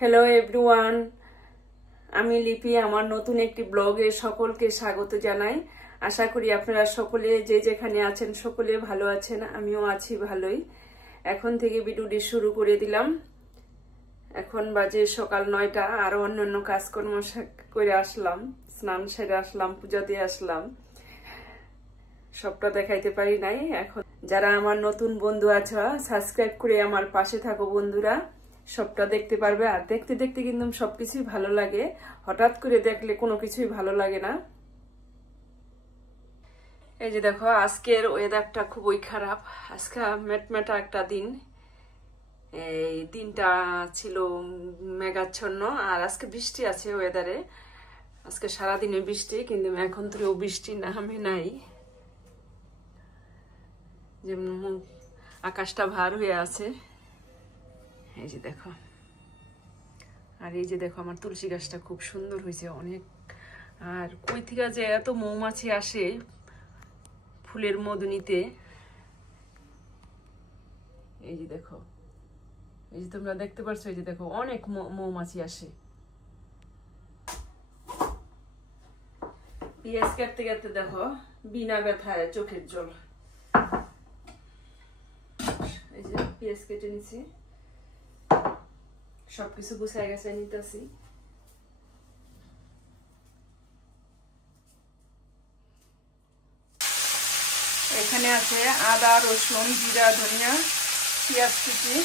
Hello everyone, আমি লিপি আমার নতুন একটি ব্লগে সকলকে স্বাগত জানাই। আশা করি আপনারা সকলে যে যেখানে আছেন সকলে ভালো আছেন, আমিও আছি ভালোই। এখন থেকে ভিডিওটি শুরু করে দিলাম। এখন বাজে সকাল 9টা, আরো অন্যান্য কাজকর্ম করে আসলাম, স্নান সেরে আসলাম, পূজা দিয়ে আসলাম, সবটা দেখাইতে পারি নাই। এখন যারা আমার নতুন বন্ধু আছে সাবস্ক্রাইব করে আমার পাশে থাকো বন্ধুরা, সবটা দেখতে পারবে। আর দেখতে দেখতে কিন্তু সবকিছুই ভালো লাগে, হঠাৎ করে দেখলে কোনো কিছুই ভালো লাগে না। এই যে দেখো আজকের ওয়েদারটা খুবই খারাপ, আজকে মেটমেটা একটা দিন। এই দিনটা ছিল মেঘাচ্ছন্ন, আর আজকে বৃষ্টি আছে ওয়েদারে। আজকে সারাদিনে বৃষ্টি, কিন্তু এখন তো বৃষ্টি নামে নাই, যে আকাশটা ভার হয়ে আছে। এই যে দেখো, আর এই যে দেখো আমার তুলসী গাছটা খুব সুন্দর হয়েছে অনেক। আর কই থেকে যে এত মৌমাছি আসে ফুলের মধু নিতে। এই যে দেখো, এই যে তোমরা দেখতে পাচ্ছ, এই যে দেখো অনেক মৌমাছি আসে। পেঁয়াজ কাটতে কাটতে দেখো বিনা ব্যথায় চোখের জল। এই যে পেঁয়াজ কেটে নিছি, সবকিছু গুছাই গেছে নিতেছি। এখানে আছে আদা, রসুন, জিরা, ধনিয়া, পেঁয়াজ কুচি,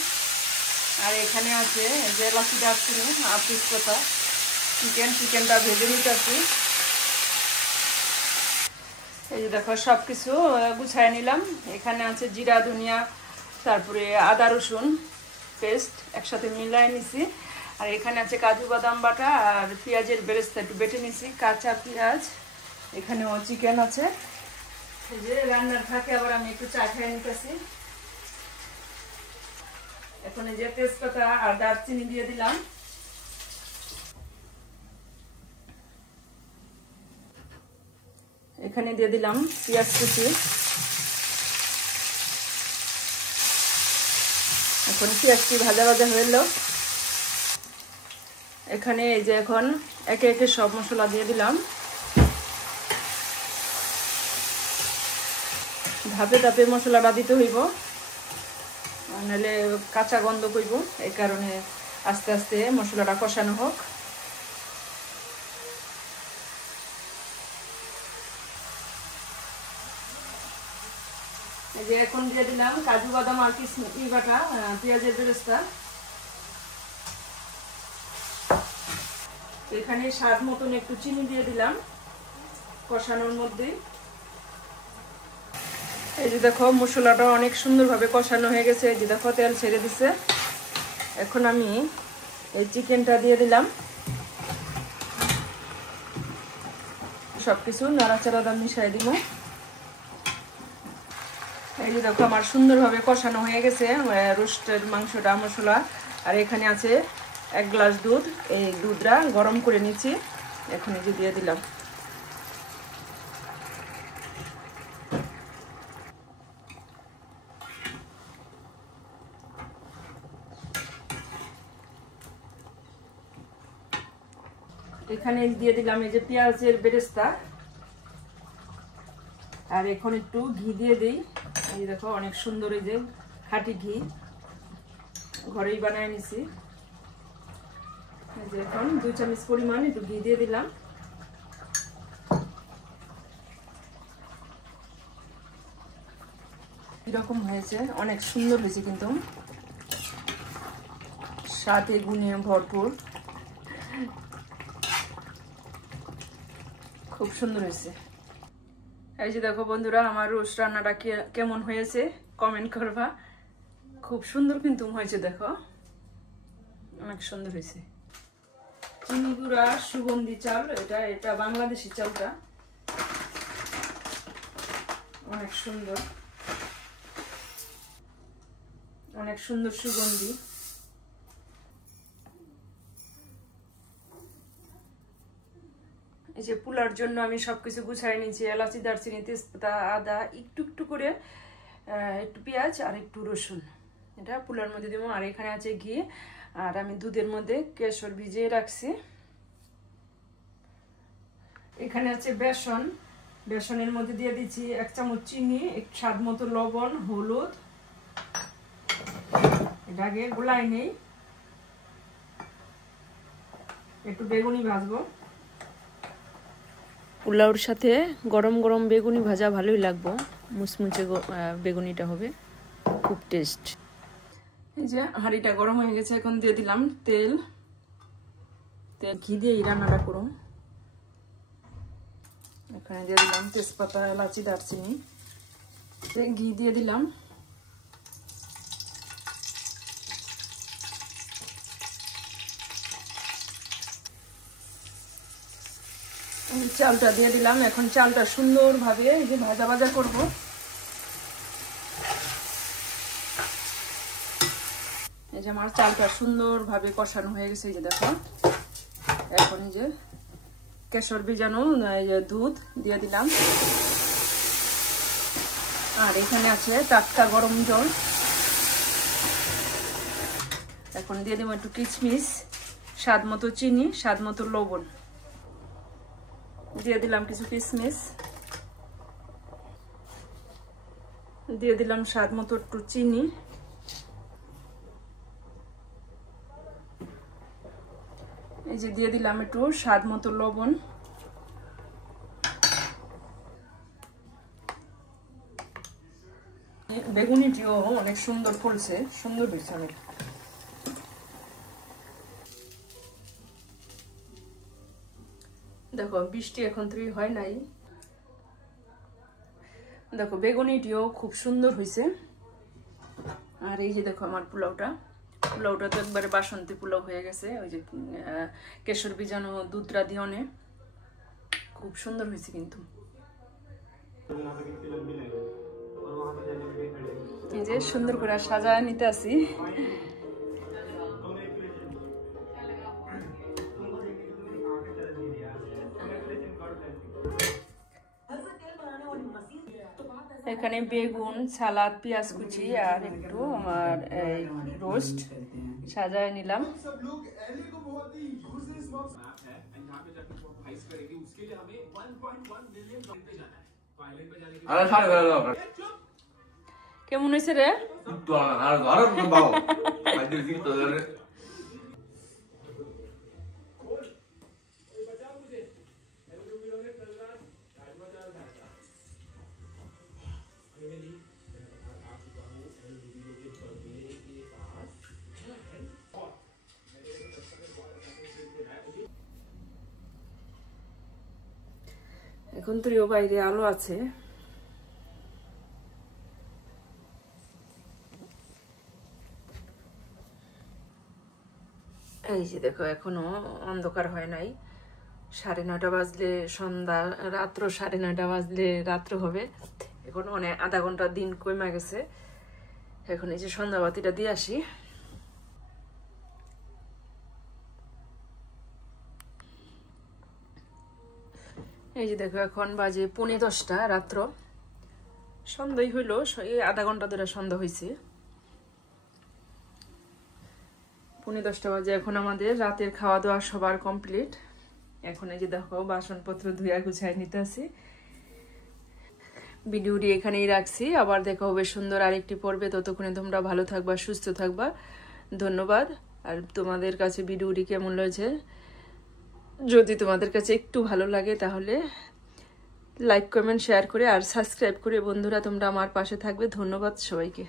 আর এখানে আছে যে এলাচি, দারচিনি আর তেজপাতা। চিকেনটা ভেজে নিতেছি। এই যে দেখো সবকিছু গুছাই নিলাম। এখানে আছে জিরা, ধনিয়া, তারপরে আদা রসুন পেস্ট একসাথে মিলাই নিছি। আর এখানে আছে কাজু বাদাম বাটা আর পেঁয়াজের বেরেস্তা একটু বেটে নিছি, কাঁচা পেঁয়াজ। এখানেও চিকেন আছে। এই যে রান্নার ফাঁকে আবার আমি একটু চা খেয়ে নিতেছি। এখন এই যে তেজপাতা আর দারচিনি দিয়ে দিলাম। এখানে দিয়ে দিলাম পেঁয়াজ কুচি। এখন পেঁয়াজটি ভাজা ভাজা হয়ে এলো। এখানে এই যে এখন একে একে সব মশলা দিয়ে দিলাম। ধাপে ধাপে মশলাটা দিতে হইব, নাহলে কাঁচা গন্ধ করব। এই কারণে আস্তে আস্তে মশলাটা কষানো হোক। এই যে এখন দিয়ে দিলাম কাজু বাদাম আর কিশমিশ বাটা, পেঁয়াজের বেরেস্তা। এখানে স্বাদ মতন একটু চিনি দিয়ে দিলাম কষানোর মধ্যে। এই যে দেখো মশলাটা অনেক সুন্দরভাবে কষানো হয়ে গেছে। এই যে দেখো তেল ছেড়ে দিছে। এখন আমি এই চিকেনটা দিয়ে দিলাম। সবকিছু নাড়াচাড়া মিশিয়ে দিব। এই যে দেখো আমার সুন্দরভাবে কষানো হয়ে গেছে রোস্টের মাংসটা, মশলা। আর এখানে আছে 1 গ্লাস দুধ। এই দুধটা গরম করে নিচ্ছি, এখন এই যে দিয়ে দিলাম। এখানে দিয়ে দিলাম এই যে পেঁয়াজের বেরেস্তা। আর এখন একটু ঘি দিয়ে দিই। এই দেখো অনেক সুন্দর, এই যে খাঁটি ঘি ঘরেই বানায় নিছি। এই যে এখন 2 চামচ পরিমাণ একটু ঘি দিয়ে দিলাম। এরকম হয়েছে, অনেক সুন্দর হয়েছে, কিন্তু স্বাদে গুণে ভরপুর, খুব সুন্দর হয়েছে। এই যে দেখো বন্ধুরা আমার রোস্ট রান্নাটা কেমন হয়েছে কমেন্ট করবা। খুব সুন্দর কিন্তু হয়েছে, দেখো অনেক সুন্দর হয়েছে। চিনি গুঁড়া সুগন্ধি চাল, এটা বাংলাদেশি চালটা, অনেক সুন্দর, অনেক সুন্দর সুগন্ধি। এই যে পোলার জন্য আমি সবকিছু গুছাই নিয়েছি, এলাচি, দারচিনি, তেজপাতা, আদা, একটু একটু করে, একটু পেঁয়াজ আর একটু রসুন, এটা পোলার মধ্যে দেবো। আর এখানে আছে ঘি আর আমি দুধের মধ্যে কেশর ভিজিয়ে রাখছি। এখানে আছে বেসন, বেসনের মধ্যে দিয়ে দিচ্ছি 1 চামচ চিনি, স্বাদ মতো লবণ, হলুদ। এটা আগে গোলাই নেই, একটু বেগুনি ভাজবো। পোলাওর সাথে গরম গরম বেগুনি ভাজা ভালোই লাগবে, মুচমুচে বেগুনিটা হবে, খুব টেস্ট। এই যে হাঁড়িটা গরম হয়ে গেছে, এখন দিয়ে দিলাম তেল। ঘি দিয়ে এই রান্নাটা করুন। এখানে দিয়ে দিলাম তেজপাতা, এলাচি, দারচিনি। ঘি দিয়ে দিলাম। চালটা দিয়ে দিলাম। এখন চালটা সুন্দরভাবে এই যে ভাজা ভাজা করব। এই যে আমার চালটা সুন্দরভাবে কষানো হয়ে গেছে, এই যে দেখো। এখন এই যে কেশর ভিজানো এই যে দুধ দিয়ে দিলাম, আর এখানে আছে টাটকা গরম জল। এখন দিয়ে দেবো একটু কিশমিশ, স্বাদ মতো চিনি, স্বাদ মতো লবণ দিয়ে দিলাম, কিছু কিশমিশ দিয়ে দিলাম, স্বাদ মতো একটু চিনি। এই যে দিয়ে দিলাম একটু স্বাদ মতো লবণ। বেগুনিটিও অনেক সুন্দর ফুলছে, সুন্দর হয়েছে অনেক। দেখো বৃষ্টি এখন তুই হয় নাই, দেখো বেগুনিটিও খুব সুন্দর হয়েছে। আর এই যে দেখো আমার পোলাওটা তো একবারে বাসন্তী পোলাও হয়ে গেছে। ওই যে কেশর ভিজানো দুধটা দিয়ে অনেক খুব সুন্দর হয়েছে কিন্তু। এই যে সুন্দর করে সাজায় নিতে আসি। এখানে বেগুন, সালাদ, পেঁয়াজ কুচি আর একটু আমার রোস্ট সাজায় নিলাম। কেমন হয়েছে রে? এখন তো বাইরে আলো আছে। এই যে দেখো এখনো অন্ধকার হয় নাই, 9:30 বাজলে সন্ধ্যা, রাত্র 9:30 বাজলে রাত্র হবে। এখন অনেক আধা ঘন্টা দিন কমে গেছে। এখন এই যে সন্ধ্যাবাতিটা দিয়ে আসি। এই যে দেখো এখন বাজে 9:45 রাত্র, সন্ধ্যাই হইলো, এই আধা ঘন্টা ধরে সন্ধ্যা হয়েছে। 9:45 বাজে। এখন আমাদের রাতের খাওয়া দাওয়া সবার কমপ্লিট। এখন এই যে দেখো বাসনপত্র ধুয়া গুছায় নিতে আসি। ভিডিওটি এখানেই রাখছি, আবার দেখা হবে সুন্দর আরেকটি পর্বে। ততক্ষণে তোমরা ভালো থাকবা, সুস্থ থাকবা। ধন্যবাদ। আর তোমাদের কাছে ভিডিওটি কেমন লাগছে, যদি তোমাদের কাছে একটু ভালো লাগে তাহলে লাইক, কমেন্ট, শেয়ার করে আর সাবস্ক্রাইব করে বন্ধুরা তোমরা আমার পাশে থাকবে। ধন্যবাদ সবাইকে।